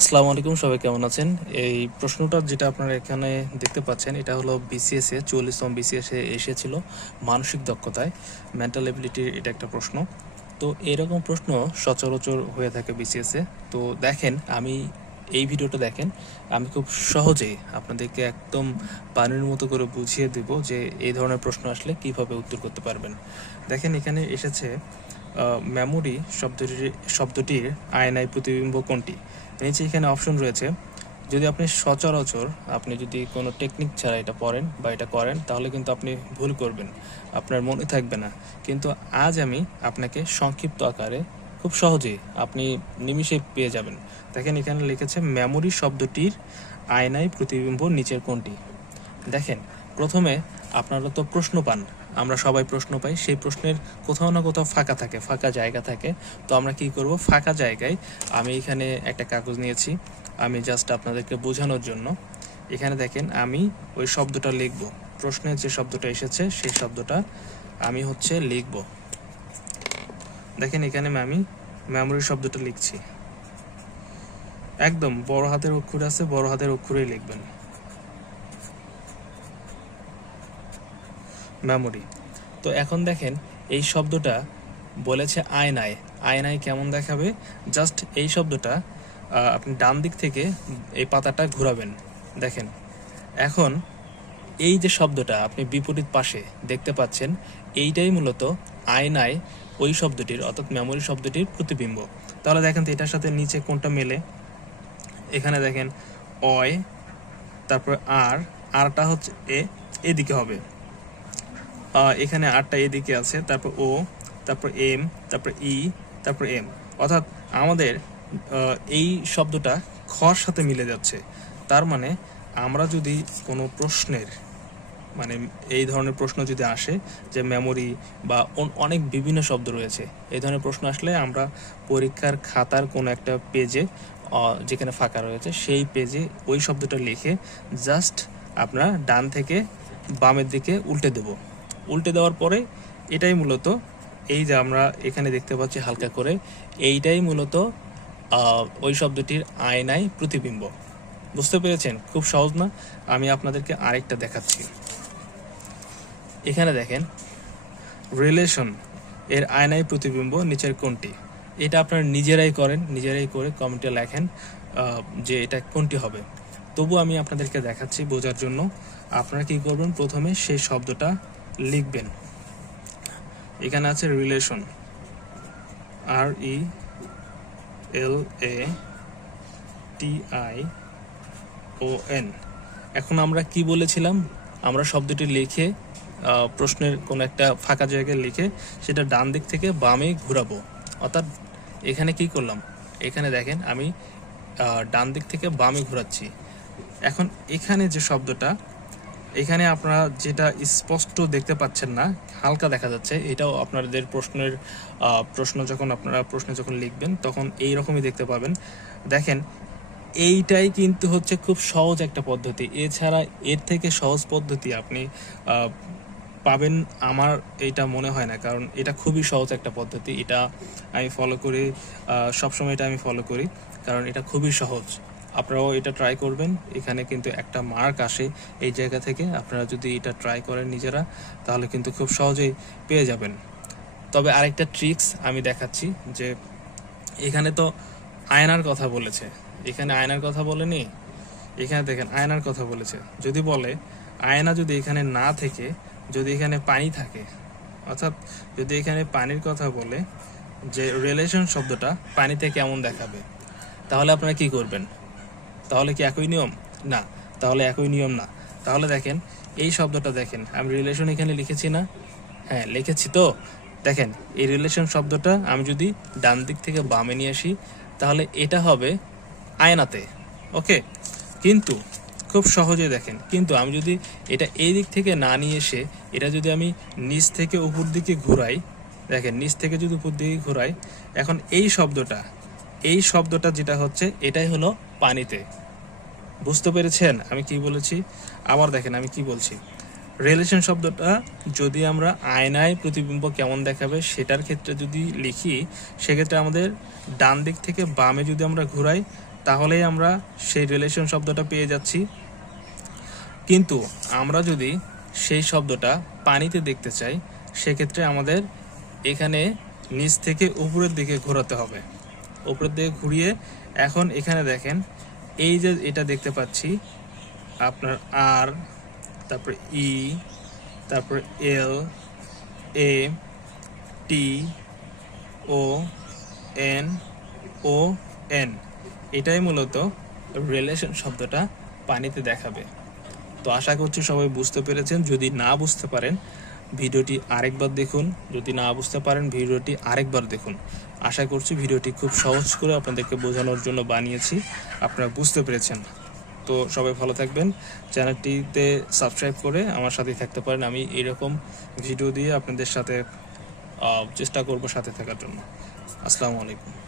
আসসালামু আলাইকুম, সবাই কেমন আছেন? এই প্রশ্নটা যেটা আপনারা এখানে দেখতে পাচ্ছেন, এটা হলো বিসিএস এ চল্লিশতম বিসিএস এ এসেছিল মানসিক দক্ষতায় মেন্টাল এবিলিটির এটা একটা প্রশ্ন। তো এরকম প্রশ্ন সচরাচর হয়ে থাকে বিসিএস এ। তো দেখেন, আমি এই ভিডিওটা দেখেন, আমি খুব সহজেই আপনাদেরকে একদম পানির মতো করে বুঝিয়ে দেব যে এই ধরনের প্রশ্ন আসলে কীভাবে উত্তর করতে পারবেন। দেখেন, এখানে এসেছে মেমোরি শব্দটির শব্দটির আয়নায় প্রতিবিম্ব কোনটি? নিচে এখানে অপশন রয়েছে। যদি আপনি সচরাচর আপনি যদি কোনো টেকনিক ছাড়া এটা পড়েন বা এটা করেন, তাহলে কিন্তু আপনি ভুল করবেন। আপনার মনে থাকবে না। কিন্তু আজ আমি আপনাকে সংক্ষিপ্ত আকারে খুব সহজেই আপনি নিমিষে পেয়ে যাবেন। দেখেন এখানে লিখেছে মেমোরি শব্দটির আয়নায় প্রতিবিম্ব নিচের কোনটি? দেখেন, প্রথমে আপনারা তো প্রশ্ন পান। আমরা সবাই প্রশ্ন পাই, সেই প্রশ্নের কোথাও না কোথাও ফাঁকা থাকে, ফাঁকা জায়গা থাকে। তো আমরা কি করব? ফাঁকা জায়গায় আমি এখানে একটা কাগজ নিয়েছি, আমি জাস্ট আপনাদেরকে বোঝানোর জন্য। এখানে দেখেন আমি ওই শব্দটা লিখব। প্রশ্নের যে শব্দটা এসেছে, সেই শব্দটা আমি হচ্ছে লিখব। দেখেন এখানে আমি মেমোরি শব্দটা লিখছি। একদম বড় হাতের অক্ষর আছে, বড় হাতের অক্ষরেই লিখবেন। মেমোরি তো এখন দেখেন, এই শব্দটা বলেছে আয়নায়। আয়নায় কেমন দেখাবে? জাস্ট এই শব্দটা আপনি ডান দিক থেকে এই পাতাটা ঘোরাবেন। দেখেন, এখন এই যে শব্দটা আপনি বিপরীত পাশে দেখতে পাচ্ছেন, এইটাই মূলত আয়নায় ওই শব্দটির, অর্থাৎ মেমোরি শব্দটির প্রতিবিম্ব। তাহলে দেখেন তো এটার সাথে নিচে কোনটা মেলে? এখানে দেখেন, অয়, তারপর আর, আরটা হচ্ছে এ, এদিকে হবে। এখানে আটটা এদিকে আছে, তারপর ও, তারপর এম, তারপর ই, তারপর এম। অর্থাৎ আমাদের এই শব্দটা খর সাথে মিলে যাচ্ছে। তার মানে আমরা যদি কোনো প্রশ্নের মানে এই ধরনের প্রশ্ন যদি আসে, যে মেমোরি বা অন- অনেক বিভিন্ন শব্দ রয়েছে, এই ধরনের প্রশ্ন আসলে আমরা পরীক্ষার খাতার কোনো একটা পেজে যেখানে ফাঁকা রয়েছে, সেই পেজে ওই শব্দটা লিখে জাস্ট আপনার ডান থেকে বামের দিকে উল্টে দেব। উল্টে দেওয়ার পরে এটাই মূলত এই যে আমরা এখানে দেখতে পাচ্ছি হালকা করে, এইটাই মূলত ওই শব্দটির আয়নায় প্রতিবিম্ব। বুঝতে পেরেছেন? খুব সহজ না? আমি আপনাদেরকে আরেকটা দেখাচ্ছি। এখানে দেখেন রিলেশন এর আয়নায় প্রতিবিম্ব নিচের কোনটি এটা আপনারা নিজেরাই করেন, নিজেরাই করে কমেন্টে লেখেন যে এটা কোনটি হবে। তবু আমি আপনাদেরকে দেখাচ্ছি বোঝার জন্য। আপনারা কি করবেন? প্রথমে সেই শব্দটা লিখবেন। এখানে আছে relation R E L A T I O N এখন আমরা কি বলেছিলাম? আমরা শব্দটি লিখে প্রশ্নের কোনো একটা ফাঁকা জায়গায় লিখে সেটা ডান দিক থেকে বামে ঘোরাবো। অর্থাৎ এখানে কি করলাম? এখানে দেখেন, আমি ডান দিক থেকে বামে ঘোরাচ্ছি। এখন এখানে যে শব্দটা এখানে আপনারা যেটা স্পষ্ট দেখতে পাচ্ছেন না, হালকা দেখা যাচ্ছে, এটাও আপনাদের প্রশ্নের প্রশ্ন যখন আপনারা প্রশ্নে যখন লিখবেন, তখন এই রকমই দেখতে পাবেন। দেখেন, এইটাই কিন্তু হচ্ছে খুব সহজ একটা পদ্ধতি। এছাড়া এর থেকে সহজ পদ্ধতি আপনি পাবেন আমার এটা মনে হয় না, কারণ এটা খুবই সহজ একটা পদ্ধতি। এটা আমি ফলো করি সবসময় এটা আমি ফলো করি, কারণ এটা খুবই সহজ। আপনারাও এটা ট্রাই করবেন। এখানে কিন্তু একটা মার্ক আসে এই জায়গা থেকে। আপনারা যদি এটা ট্রাই করেন নিজেরা, তাহলে কিন্তু খুব সহজেই পেয়ে যাবেন। তবে আরেকটা ট্রিক্স আমি দেখাচ্ছি যে এখানে তো আয়নার কথা বলেছে। এখানে আয়নার কথা বলেনি? এখানে দেখেন, আয়নার কথা বলেছে। যদি বলে, আয়না যদি এখানে না থেকে, যদি এখানে পানি থাকে, অর্থাৎ যদি এখানে পানির কথা বলে যে রিলেশন শব্দটা পানিতে কেমন দেখাবে, তাহলে আপনারা কি করবেন? তাহলে কি একই নিয়ম? না, তাহলে একই নিয়ম না। তাহলে দেখেন, এই শব্দটা দেখেন, আমি রিলেশন এখানে লিখেছি না? হ্যাঁ লিখেছি তো। দেখেন, এই রিলেশন শব্দটা আমি যদি ডান দিক থেকে বামে নিয়ে আসি, তাহলে এটা হবে আয়নাতে, ওকে? কিন্তু, খুব সহজে দেখেন, কিন্তু আমি যদি এটা এই দিক থেকে না নিয়ে এসে, এটা যদি আমি নিচ থেকে উপর দিকে ঘোরাই, দেখেন, নিচ থেকে যদি উপর দিকে ঘোরাই, এখন এই শব্দটা এই শব্দটা যেটা হচ্ছে, এটাই হলো পানিতে। বুঝতে পেরেছেন আমি কি বলেছি? আবার দেখেন আমি কি বলছি। রিলেশন শব্দটা যদি আমরা আয়নায় প্রতিবিম্ব কেমন দেখাবে সেটার ক্ষেত্রে যদি লিখি, সেক্ষেত্রে আমাদের ডান দিক থেকে বামে যদি আমরা ঘুরাই, তাহলেই আমরা সেই রিলেশন শব্দটা পেয়ে যাচ্ছি। কিন্তু আমরা যদি সেই শব্দটা পানিতে দেখতে চাই, সেক্ষেত্রে আমাদের এখানে নিচ থেকে উপরের দিকে ঘোরাতে হবে। উপরের দিকে ঘুরিয়ে এখন এখানে দেখেন, এই যে এটা দেখতে পাচ্ছি, আপনার আর তারপরে ই তারপরে এল A T O N O N এটাই মূলত রিলেশন শব্দটা পানিতে দেখাবে। তো আশা করছি সবাই বুঝতে পেরেছেন। যদি না বুঝতে পারেন ভিডিওটি আরেকবার দেখুন। যদি না বুঝতে পারেন, ভিডিওটি আরেকবার দেখুন। আশা করছি ভিডিওটি খুব সহজ করে আপনাদেরকে বোঝানোর জন্য বানিয়েছি। আপনারা বুঝতে পেরেছেন। তো সবাই ভালো থাকবেন। চ্যানেলটিতে সাবস্ক্রাইব করে আমার সাথেই থাকতে পারেন। আমি এরকম ভিডিও দিয়ে আপনাদের সাথে চেষ্টা করব সাথে থাকার জন্য। আসসালামু আলাইকুম।